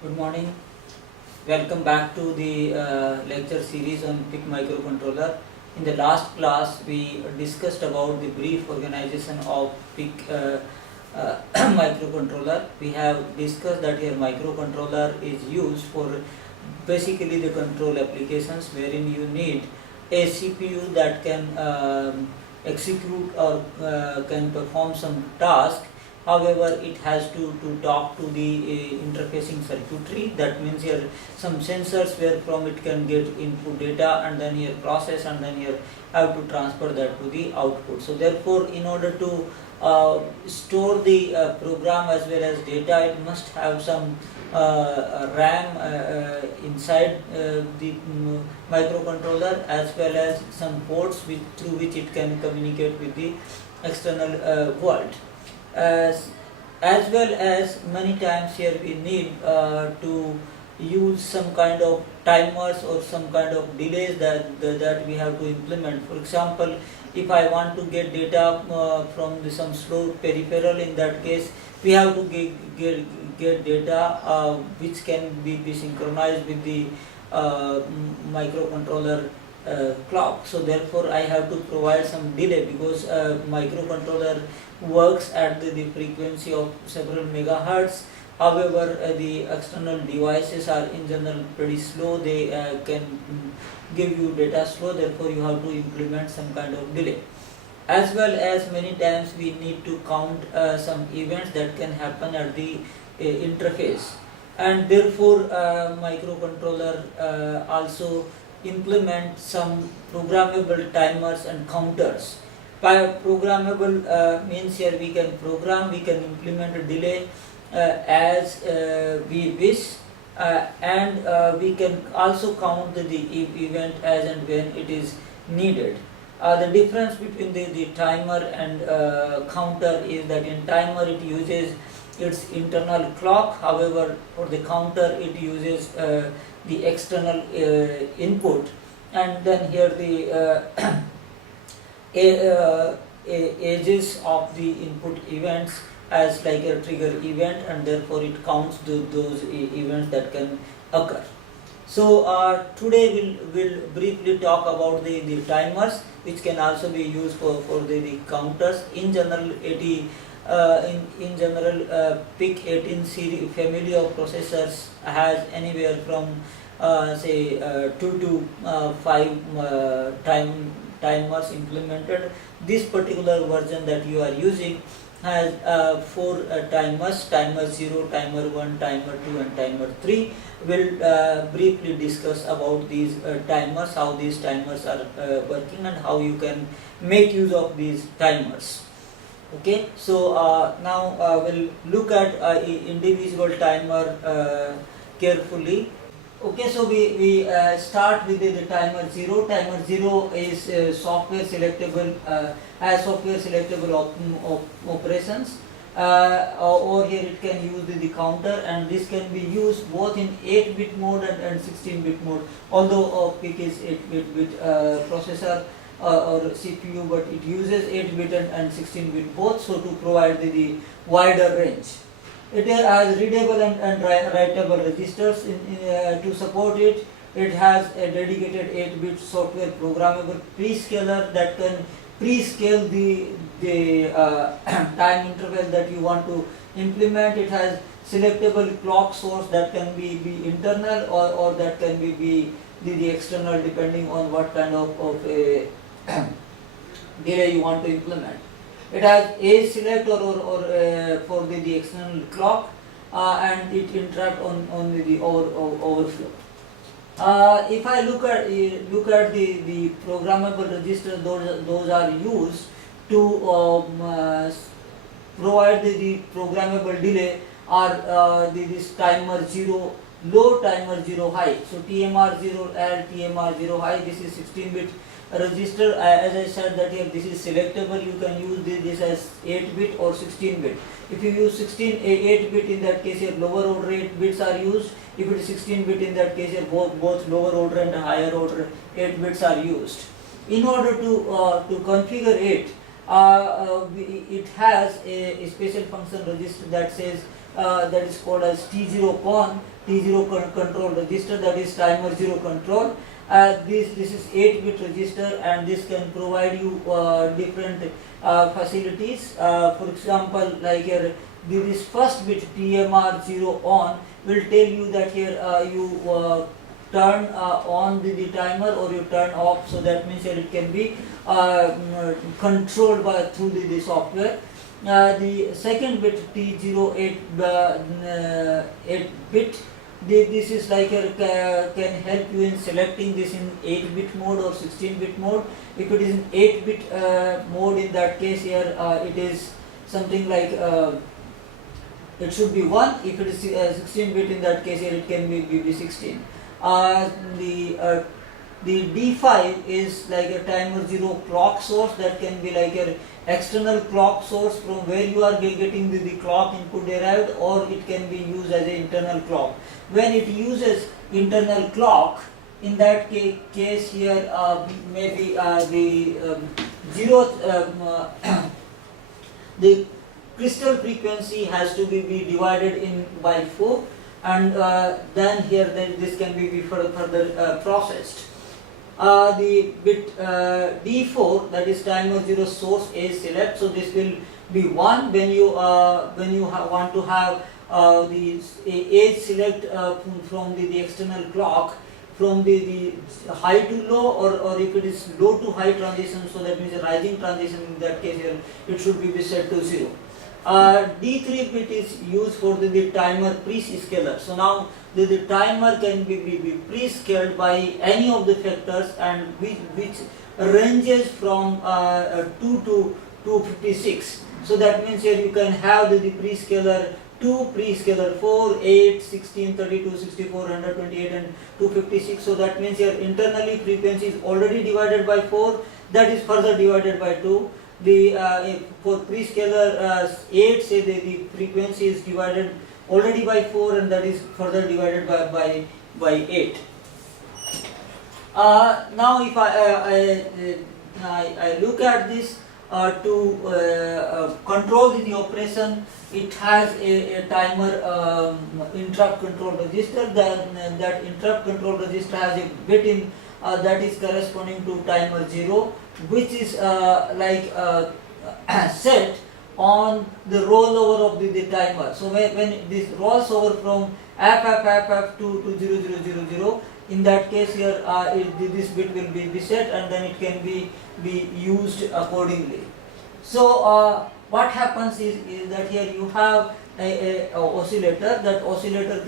Good morning. Welcome back to the lecture series on PIC microcontroller. In the last class, we discussed about the brief organization of PIC microcontroller. We have discussed that here microcontroller is used for basically the control applications wherein you need a CPU that can execute or can perform some task. However, it has to talk to the interfacing circuitry. That means here some sensors where from it can get input data and then here process and then here have to transfer that to the output. So therefore, in order to store the program as well as data, it must have some RAM inside the microcontroller as well as some ports through which it can communicate with the external world. As well as many times here we need to use some kind of timers or some kind of delays that we have to implement. For example, if I want to get data from some slow peripheral, in that case we have to get data which can be synchronized with the microcontroller clock. So therefore I have to provide some delay because microcontroller works at the frequency of several megahertz. However, the external devices are in general pretty slow. They can give you data slow, therefore you have to implement some kind of delay. As well as many times we need to count some events that can happen at the interface, and therefore microcontroller also implement some programmable timers and counters. By programmable means here we can program, we can implement a delay as we wish, and we can also count the event as and when it is needed. The difference between the timer and counter is that in timer it uses its internal clock, however for the counter it uses the external input, and then here the edges of the input events as like a trigger event, and therefore it counts those events that can occur. So today we'll briefly talk about the timers, which can also be used for the counters. In general, in general, PIC 18 series family of processors has anywhere from say 2 to 5 timers implemented. This particular version that you are using has 4 timers: timer 0, timer 1, timer 2 and timer 3. We'll briefly discuss about these timers, how these timers are working and how you can make use of these timers. Okay, so now we'll look at individual timer carefully. Okay, so we start with the timer 0. Timer 0 is software selectable as software selectable operations, or here it can use the counter, and this can be used both in 8-bit mode and 16-bit mode. Although PIC is 8-bit processor or CPU, but it uses 8-bit and 16-bit both, so to provide the wider range. It has readable and writable registers to support it. It has a dedicated 8-bit software programmable prescaler that can prescale the time interval that you want to implement. It has selectable clock source that can be internal or that can be the external, depending on what kind of a delay you want to implement. It has age select or for the external clock, and it interrupt on the overflow. If I look at the programmable registers, those are used to provide the programmable delay, or this timer 0 low, timer 0 high. So TMR 0 L, TMR 0 high. This is 16-bit register. As I said that here this is selectable. You can use this as 8-bit or 16-bit. If you use 8-bit, in that case here lower order 8 bits are used. If it is 16-bit, in that case here both lower order and higher order 8 bits are used. In order to configure it, it has a special function register that says that is called as T0 con, T0 control register, that is timer 0 control. This is 8-bit register, and this can provide you different facilities. For example, like here, this first bit TMR0 on will tell you that here you turn on the timer or you turn off, so that means that it can be controlled by through the software. The second bit T08 8 bit, this is like can help you in selecting this in 8-bit mode or 16-bit mode. If it is in 8-bit mode, in that case here it is something like it should be 1. If it is 16-bit, in that case here it can be 16. The D5 is like a timer 0 clock source, that can be like an external clock source from where you are getting the clock input derived, or it can be used as an internal clock. When it uses internal clock, in that case here maybe the zeroth the crystal frequency has to be divided in by 4, and then here this can be further processed. The bit D4, that is timer 0 source age select, so this will be 1 when you want to have the age select from the external clock, from the high to low, or if it is low to high transition, so that means a rising transition, in that case here it should be set to 0. D3 bit is used for the timer pre-scaler. So now the timer can be pre-scaled by any of the factors, and which ranges from 2 to 256. So that means here you can have the pre-scaler 2, pre-scaler 4, 8, 16, 32, 64, 128 and 256. So that means here internally frequency is already divided by 4, that is further divided by 2. For pre-scaler 8, say the frequency is divided already by 4, and that is further divided by 8. Now if I look at this to control the operation, it has a timer interrupt control register. That interrupt control register has a bit in that is corresponding to timer 0, which is set on the rollover of the timer. So when this rolls over from FFFF to 0000, in that case here this bit will be set, and then it can be used accordingly. So what happens is that here you have a oscillator. That oscillator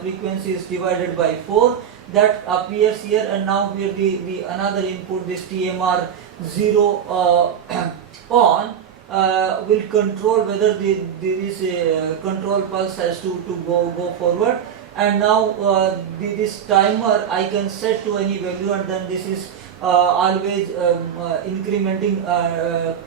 frequency is divided by 4, that appears here, and now here the another input, this TMR 0 on will control whether this control pulse has to go forward. And now this timer I can set to any value, and then this is always incrementing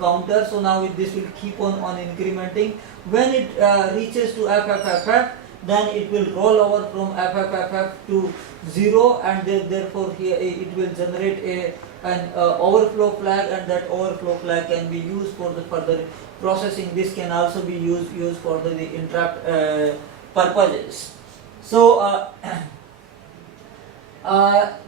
counter. So now this will keep on incrementing. When it reaches to FFFF, then it will roll over from FFFF to 0, and therefore here it will generate an overflow flag, and that overflow flag can be used for the further processing. This can also be used for the interrupt purposes. So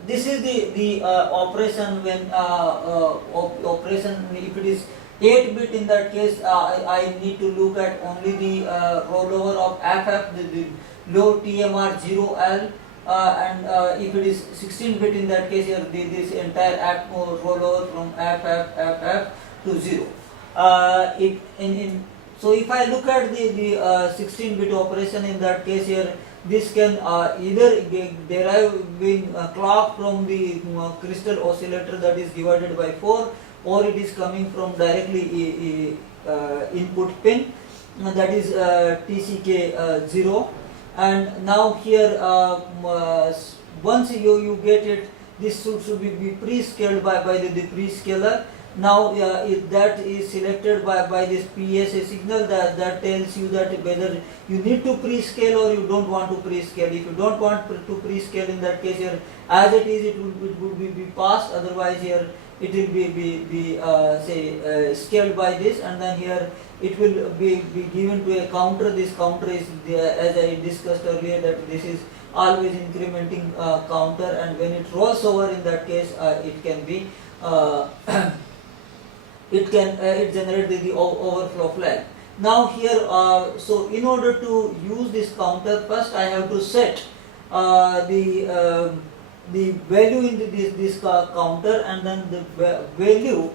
this is the operation when operation, if it is 8-bit, in that case I need to look at only the rollover of FF, the low TMR 0L, and if it is 16-bit, in that case here this entire act rollover from FF to 0. So if I look at the 16-bit operation, in that case here this can either derive being clock from the crystal oscillator, that is divided by 4, or it is coming from directly input pin, that is TCK 0. And now here once you get it, this should be pre-scaled by the pre-scaler. Now if that is selected by this PSA signal, that tells you that whether you need to pre-scale or you don't want to pre-scale. If you don't want to pre-scale, in that case here as it is, it would be passed. Otherwise here it will be scaled by this, and then here it will be given to a counter. This counter is as I discussed earlier, that this is always incrementing counter, and when it rolls over, in that case it can be it generate the overflow flag. Now here so in order to use this counter, first I have to set the value in this counter, and then the value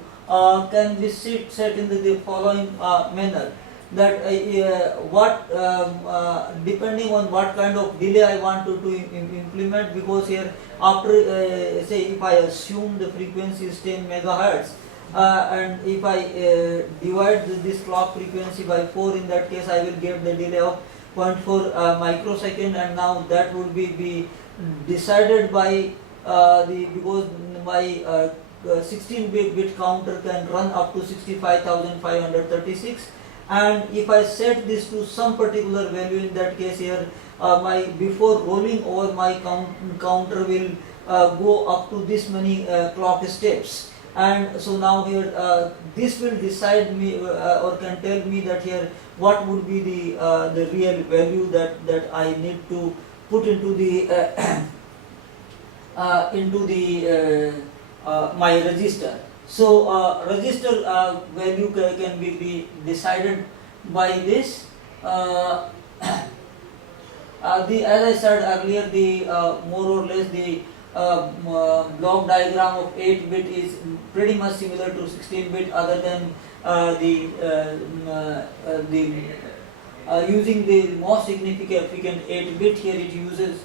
can be set in the following manner, that what depending on what kind of delay I want to implement, because here after say if I assume the frequency is 10 megahertz, and if I divide this clock frequency by 4, in that case I will get the delay of 0.4 microsecond, and now that would be decided by because my 16-bit counter can run up to 65,536, and if I set this to some particular value, in that case here my before rolling over, my counter will go up to this many clock steps. And so now here this will decide me or can tell me that here what would be the real value that I need to put into the my register. So register value can be decided by this. As I said earlier, the more or less the block diagram of 8-bit is pretty much similar to 16-bit, other than using the most significant 8-bit. Here it uses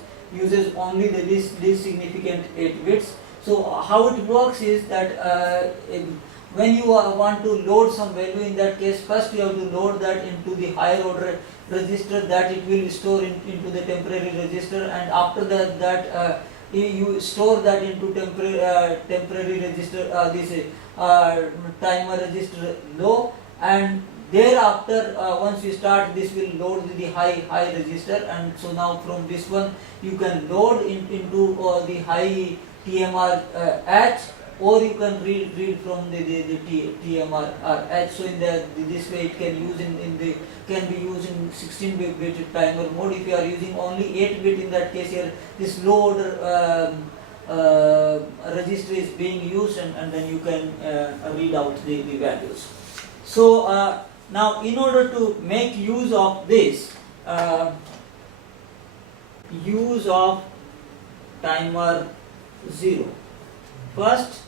only the least significant 8 bits. So how it works is that when you want to load some value, in that case first you have to load that into the higher order register, that it will store into the temporary register, and after that you store that into temporary register, this timer register low, and thereafter once you start, this will load the high register, and so now from this one you can load into the high TMR H, or you can read from the TMR H. So in this way it can be used in 16-bit timer mode. If you are using only 8-bit, in that case here this low order register is being used, and then you can read out the values. So now in order to make use of this use of timer 0, first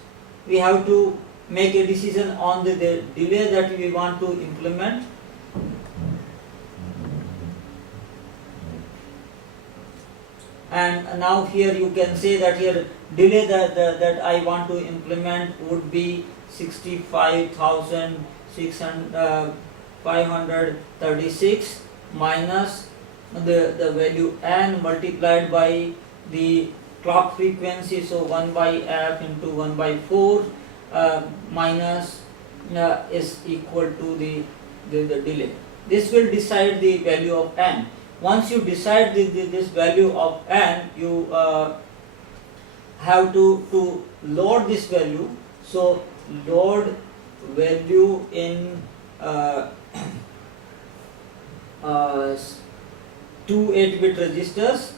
we have to make a decision on the delay that we want to implement. And now here you can say that here delay that I want to implement would be 65,536 minus the value n multiplied by the clock frequency, so 1 by f into 1 by 4 minus is equal to the delay. This will decide the value of n. Once you decide this value of n, you have to load this value. So load value in 2 8-bit registers,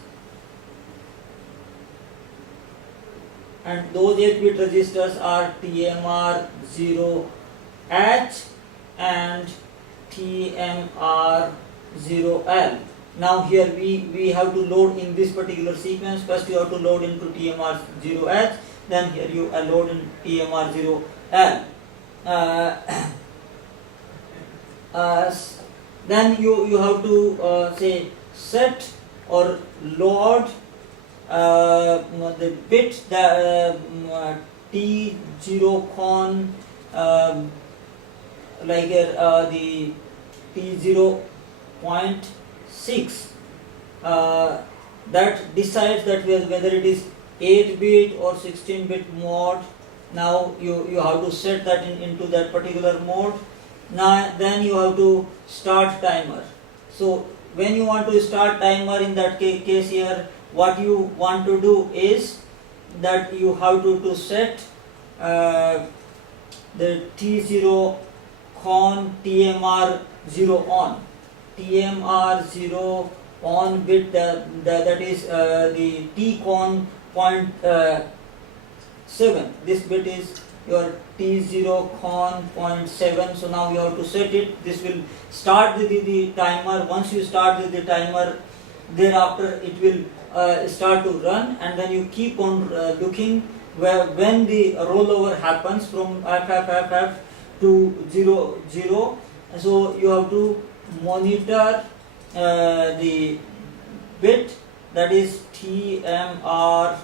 and those 8-bit registers are TMR0H and TMR0L. Now here we have to load in this particular sequence. First you have to load into TMR0H, then here you load in TMR0L. Then you have to say set or load the bit T0 con like the T0.6 that decides that whether it is 8-bit or 16-bit mode, Now you have to set that into that particular mode. Now then you have to start timer. So when you want to start timer, in that case here, what you want to do is that you have to set the T0 con TMR 0 on. TMR 0 on bit, that is the T con point 7. This bit is your T0 con 0.7. So now you have to set it. This will start the timer. Once you start the timer, thereafter it will start to run, and then you keep on looking when the rollover happens from FFFF to 00. So you have to monitor the bit, that is TMR0IF,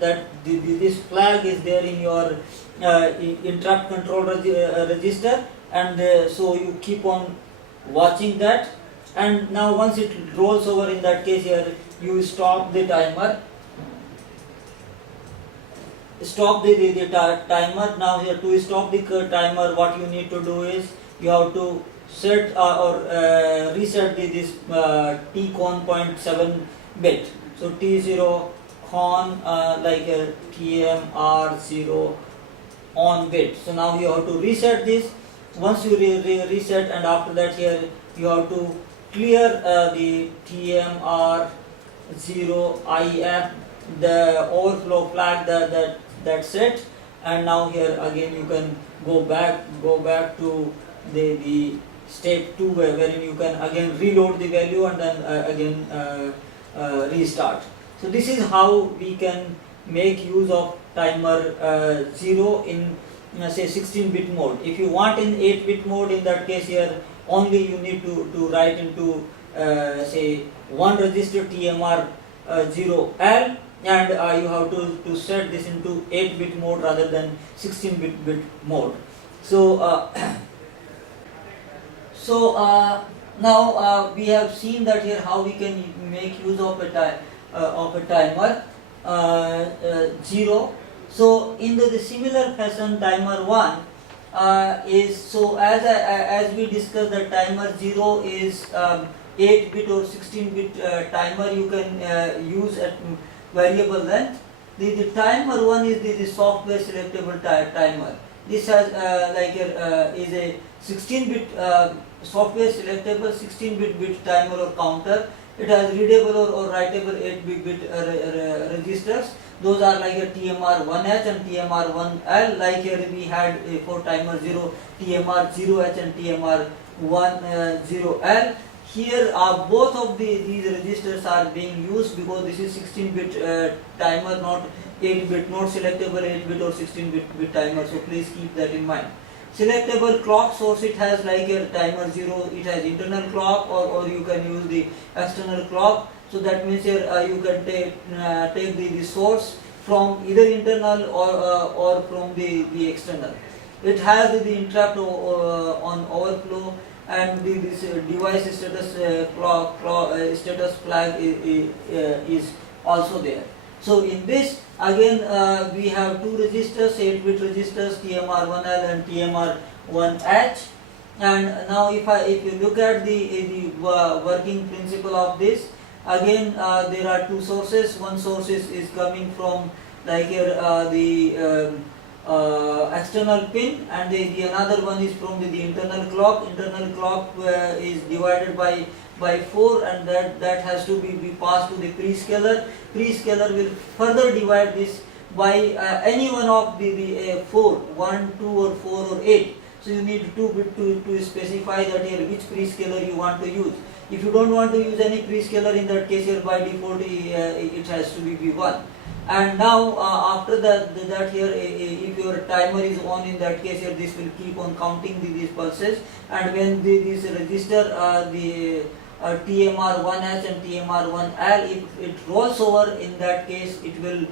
that this flag is there in your interrupt control register, and so you keep on watching that. And now once it rolls over, in that case here, you stop the timer. Stop the timer. Now here, to stop the timer, what you need to do is you have to set or reset this T con 0.7 bit. So T0 con like a TMR0 on bit. So now you have to reset this. Once you reset, and after that here you have to clear the TMR0IF, the overflow flag that set, and now here again you can go back to the step 2, wherein you can again reload the value and then again restart. So this is how we can make use of timer 0 in say 16-bit mode. If you want in 8-bit mode, in that case here only you need to write into say one register TMR 0L, and you have to set this into 8-bit mode rather than 16-bit mode. So now we have seen that here how we can make use of a timer 0. So in the similar fashion, timer 1 is, so as we discussed, that timer 0 is 8-bit or 16-bit timer you can use at variable length. The timer 1 is the software selectable timer. This has is a 16-bit software selectable 16-bit timer or counter. It has readable or writable 8-bit registers. Those are like a TMR1H and TMR1L. Like here we had for timer 0 TMR0H and TMR10L. Here both of these registers are being used because this is 16-bit timer, not 8-bit, not selectable 8-bit or 16-bit timer. So please keep that in mind. Selectable clock source, it has like a timer 0, it has internal clock, or you can use the external clock. So that means here you can take the source from either internal or from the external. It has the interrupt on overflow, and this device status status flag is also there. So in this again we have two registers, 8-bit registers, TMR1L and TMR1H. And now if you look at the working principle of this, again there are two sources. One source is coming from like here the external pin, and the another one is from the internal clock. Internal clock is divided by 4, and that has to be passed to the prescaler. Prescaler will further divide this by any one of the 4, 1, 2 or 4 or 8. So you need 2 bit to specify that here which prescaler you want to use. If you don't want to use any prescaler, in that case here by default it has to be 1. And now after that here if your timer is on, in that case here this will keep on counting these pulses, and when this register the TMR1H and TMR1L, if it rolls over, in that case it will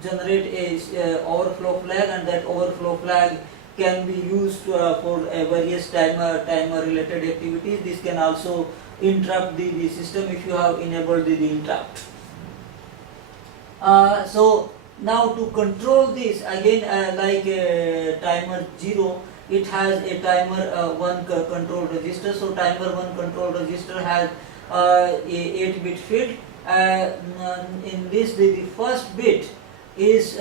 generate a overflow flag, and that overflow flag can be used for various timer related activities. This can also interrupt the system if you have enabled the interrupt. So Now to control this again, like timer 0, it has a timer 1 control register. So timer 1 control register has a 8-bit field. In this the first bit is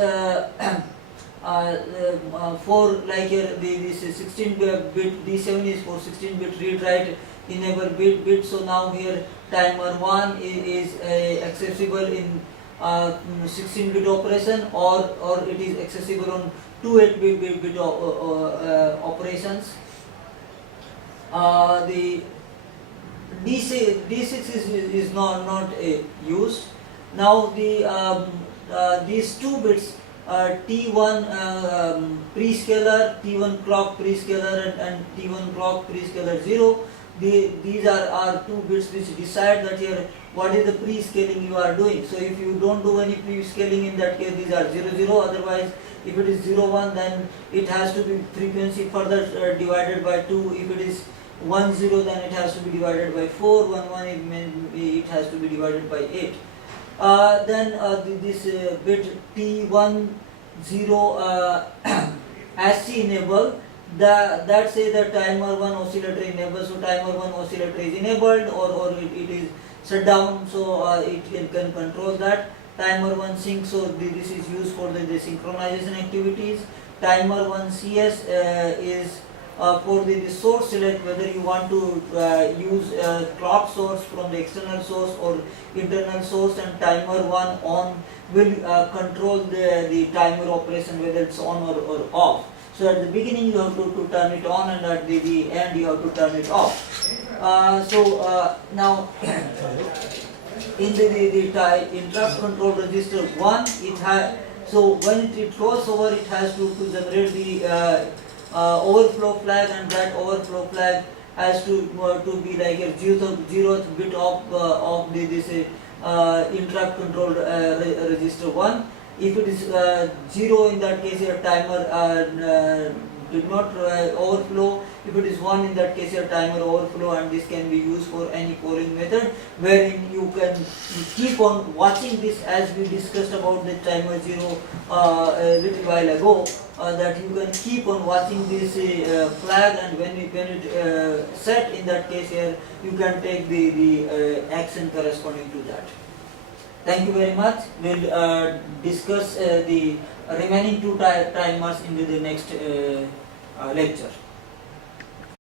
for like this 16-bit D7 is for 16-bit read write enable bit. So now here timer 1 is accessible in 16-bit operation, or it is accessible on 2 8-bit operations. The D6 is not used. Now these 2 bits, T1 prescaler, T1 clock prescaler, and T1 clock prescaler 0. These are 2 bits which decide that here what is the pre-scaling you are doing. So if you don't do any pre-scaling, in that case these are 0 0. Otherwise, if it is 0 1, then it has to be frequency further divided by 2. If it is 1 0, then it has to be divided by 4. 1 1, it has to be divided by 8. Then this bit T1 0 ASCII enable, that say the timer 1 oscillator enabled. So timer 1 oscillator is enabled, or it is shut down, so it can control that. Timer 1 sync, so this is used for the synchronization activities. Timer 1 CS is for the source select, whether you want to use clock source from the external source or internal source, and timer 1 on will control the timer operation, whether it's on or off. So at the beginning you have to turn it on, and at the end you have to turn it off. Now in the interrupt control register 1, it has, so when it goes over, it has to generate the overflow flag, and that overflow flag has to be like a 0th bit of this interrupt control register 1. If it is 0, in that case your timer did not overflow. If it is 1, in that case your timer overflow, and this can be used for any polling method, wherein you can keep on watching this, as we discussed about the timer 0 a little while ago, that you can keep on watching this flag, and when it set, in that case here you can take the action corresponding to that. Thank you very much. We'll discuss the remaining 2 timers in the next lecture.